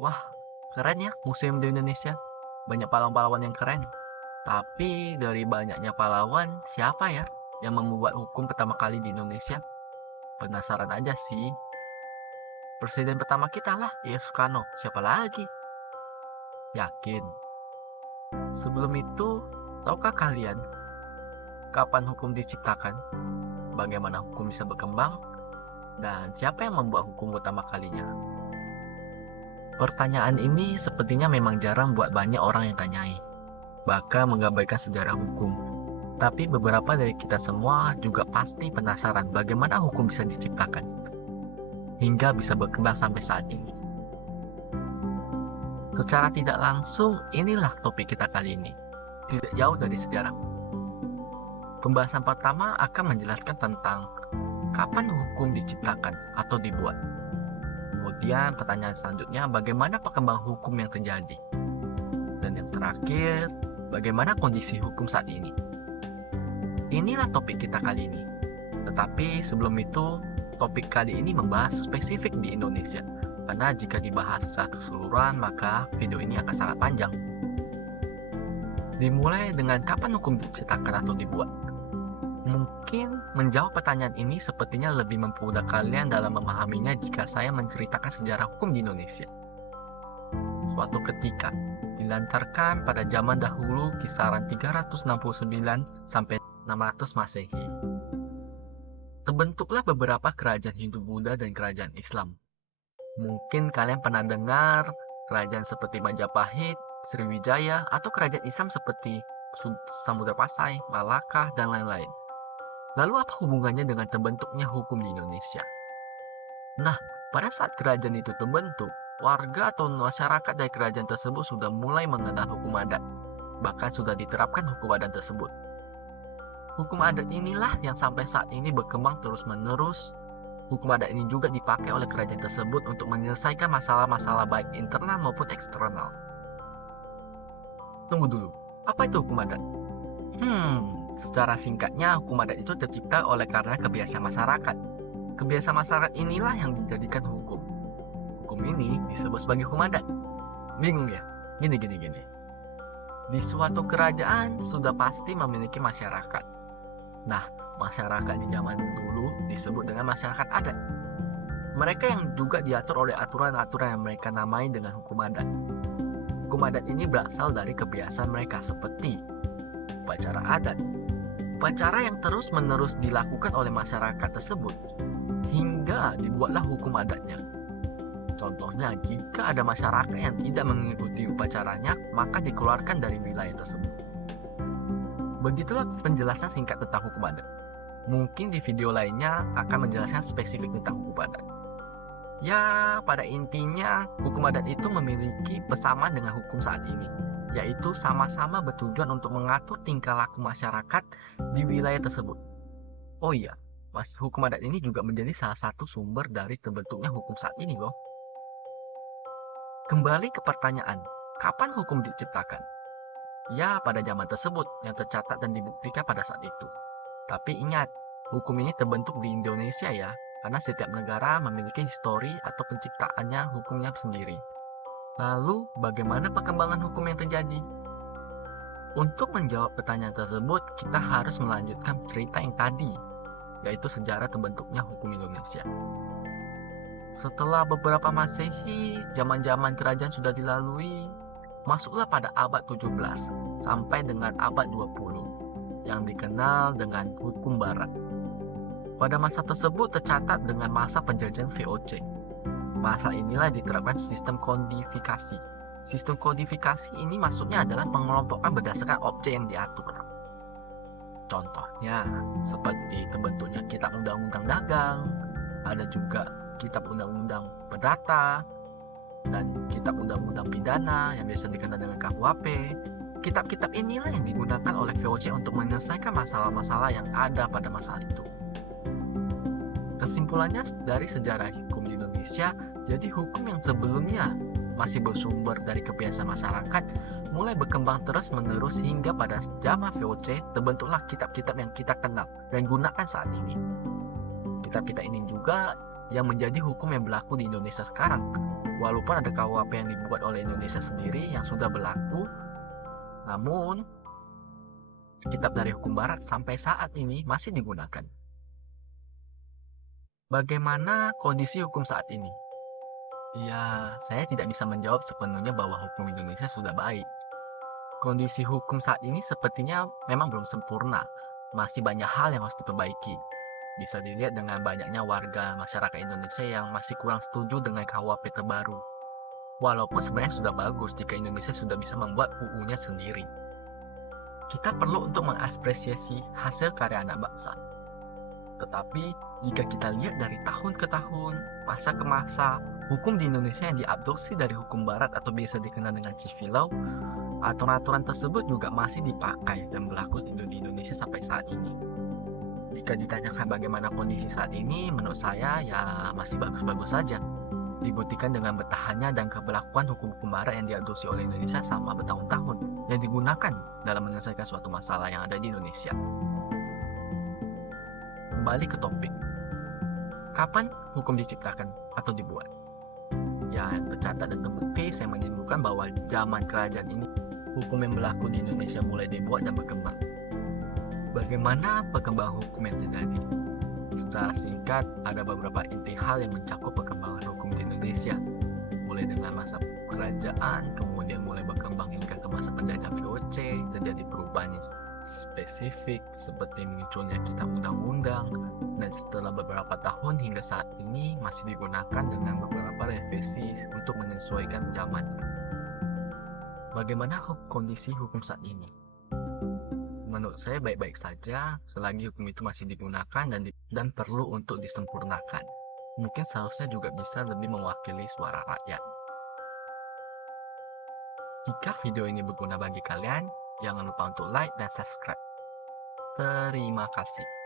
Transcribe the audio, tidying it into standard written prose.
Wah, keren ya museum di Indonesia. Banyak pahlawan-pahlawan yang keren. Tapi dari banyaknya pahlawan, siapa ya yang membuat hukum pertama kali di Indonesia? Penasaran aja sih. Presiden pertama kita lah, Soekarno. Siapa lagi? Yakin. Sebelum itu, tahukah kalian kapan hukum diciptakan? Bagaimana hukum bisa berkembang? Dan siapa yang membuat hukum pertama kalinya? Pertanyaan ini sepertinya memang jarang buat banyak orang yang tanyai, bahkan mengabaikan sejarah hukum. Tapi beberapa dari kita semua juga pasti penasaran bagaimana hukum bisa diciptakan, hingga bisa berkembang sampai saat ini. Secara tidak langsung, inilah topik kita kali ini, tidak jauh dari sejarah. Pembahasan pertama akan menjelaskan tentang kapan hukum diciptakan atau dibuat. Kemudian pertanyaan selanjutnya, bagaimana perkembangan hukum yang terjadi? Dan yang terakhir, bagaimana kondisi hukum saat ini? Inilah topik kita kali ini. Tetapi sebelum itu, topik kali ini membahas spesifik di Indonesia. Karena jika dibahas secara keseluruhan, maka video ini akan sangat panjang. Dimulai dengan kapan hukum diciptakan atau dibuat. Mungkin menjawab pertanyaan ini sepertinya lebih mempermudah kalian dalam memahaminya jika saya menceritakan sejarah hukum di Indonesia. Suatu ketika, dilantarkan pada zaman dahulu kisaran 369 sampai 600 Masehi. Terbentuklah beberapa kerajaan Hindu-Buddha dan kerajaan Islam. Mungkin kalian pernah dengar kerajaan seperti Majapahit, Sriwijaya, atau kerajaan Islam seperti Samudra Pasai, Malaka, dan lain-lain. Lalu apa hubungannya dengan terbentuknya hukum di Indonesia? Nah, pada saat kerajaan itu terbentuk, warga atau masyarakat dari kerajaan tersebut sudah mulai mengenal hukum adat. Bahkan sudah diterapkan hukum adat tersebut. Hukum adat inilah yang sampai saat ini berkembang terus-menerus. Hukum adat ini juga dipakai oleh kerajaan tersebut untuk menyelesaikan masalah-masalah baik internal maupun eksternal. Tunggu dulu, apa itu hukum adat? Secara singkatnya, hukum adat itu tercipta oleh karena kebiasaan masyarakat. Kebiasaan masyarakat inilah yang dijadikan hukum. Hukum ini disebut sebagai hukum adat. Bingung ya? Gini. Di suatu kerajaan sudah pasti memiliki masyarakat. Nah, masyarakat di zaman dulu disebut dengan masyarakat adat. Mereka yang juga diatur oleh aturan-aturan yang mereka namai dengan hukum adat. Hukum adat ini berasal dari kebiasaan mereka seperti upacara adat. Upacara yang terus-menerus dilakukan oleh masyarakat tersebut hingga dibuatlah hukum adatnya. Contohnya, jika ada masyarakat yang tidak mengikuti upacaranya, maka dikeluarkan dari wilayah tersebut. Begitulah penjelasan singkat tentang hukum adat. Mungkin di video lainnya akan menjelaskan spesifik tentang hukum adat. Ya, pada intinya hukum adat itu memiliki persamaan dengan hukum saat ini, yaitu sama-sama bertujuan untuk mengatur tingkah laku masyarakat di wilayah tersebut. Oh iya, hukum adat ini juga menjadi salah satu sumber dari terbentuknya hukum saat ini loh. Kembali ke pertanyaan, kapan hukum diciptakan? Ya, pada zaman tersebut yang tercatat dan dibuktikan pada saat itu. Tapi ingat, hukum ini terbentuk di Indonesia ya, karena setiap negara memiliki histori atau penciptaannya hukumnya sendiri. Lalu, bagaimana perkembangan hukum yang terjadi? Untuk menjawab pertanyaan tersebut, kita harus melanjutkan cerita yang tadi, yaitu sejarah terbentuknya hukum Indonesia. Setelah beberapa Masehi, zaman-zaman kerajaan sudah dilalui, masuklah pada abad 17 sampai dengan abad 20 yang dikenal dengan hukum barat. Pada masa tersebut tercatat dengan masa penjajahan VOC. Masa inilah diterapkan sistem kodifikasi. Sistem kodifikasi ini maksudnya adalah pengelompokan berdasarkan objek yang diatur. Contohnya seperti terbentuknya kitab undang-undang dagang, ada juga kitab undang-undang perdata, dan kitab undang-undang pidana yang biasa dikenal dengan KUHP. Kitab-kitab inilah yang digunakan oleh VOC untuk menyelesaikan masalah-masalah yang ada pada masa itu. Kesimpulannya dari sejarah hukum di Indonesia, jadi hukum yang sebelumnya masih bersumber dari kebiasaan masyarakat mulai berkembang terus-menerus hingga pada zaman VOC terbentuklah kitab-kitab yang kita kenal dan gunakan saat ini. Kitab-kitab ini juga yang menjadi hukum yang berlaku di Indonesia sekarang. Walaupun ada KUHP yang dibuat oleh Indonesia sendiri yang sudah berlaku, namun kitab dari hukum barat sampai saat ini masih digunakan. Bagaimana kondisi hukum saat ini? Ya, saya tidak bisa menjawab sepenuhnya bahwa hukum Indonesia sudah baik. Kondisi hukum saat ini sepertinya memang belum sempurna. Masih banyak hal yang harus diperbaiki. Bisa dilihat dengan banyaknya warga masyarakat Indonesia yang masih kurang setuju dengan KUHP terbaru. Walaupun sebenarnya sudah bagus jika Indonesia sudah bisa membuat UU-nya sendiri. Kita perlu untuk mengapresiasi hasil karya anak bangsa. Tetapi, jika kita lihat dari tahun ke tahun, masa ke masa, hukum di Indonesia yang diadopsi dari hukum barat atau biasa dikenal dengan civil law, aturan-aturan tersebut juga masih dipakai dan berlaku di Indonesia sampai saat ini. Jika ditanyakan bagaimana kondisi saat ini, menurut saya ya masih bagus-bagus saja. Dibuktikan dengan bertahannya dan keberlakuan hukum-hukum barat yang diadopsi oleh Indonesia selama bertahun-tahun, yang digunakan dalam menyelesaikan suatu masalah yang ada di Indonesia. Kembali ke topik. Kapan hukum diciptakan atau dibuat? Ya, tercatat dan terbukti saya menyimpulkan bahwa zaman kerajaan ini hukum yang berlaku di Indonesia mulai dibuat dan berkembang. Bagaimana perkembangan hukum yang terjadi? Secara singkat, ada beberapa inti hal yang mencakup perkembangan hukum di Indonesia. Mulai dengan masa kerajaan, kemudian mulai berkembang hingga ke masa penjajahan VOC, terjadi perubahan yang spesifik seperti munculnya kitab undang-undang, dan setelah beberapa tahun hingga saat ini masih digunakan dengan beberapa revisi untuk menyesuaikan zaman. Bagaimana kondisi hukum saat ini? Menurut saya baik-baik saja selagi hukum itu masih digunakan dan perlu untuk disempurnakan. Mungkin seharusnya juga bisa lebih mewakili suara rakyat. Jika video ini berguna bagi kalian, jangan lupa untuk like dan subscribe. Terima kasih.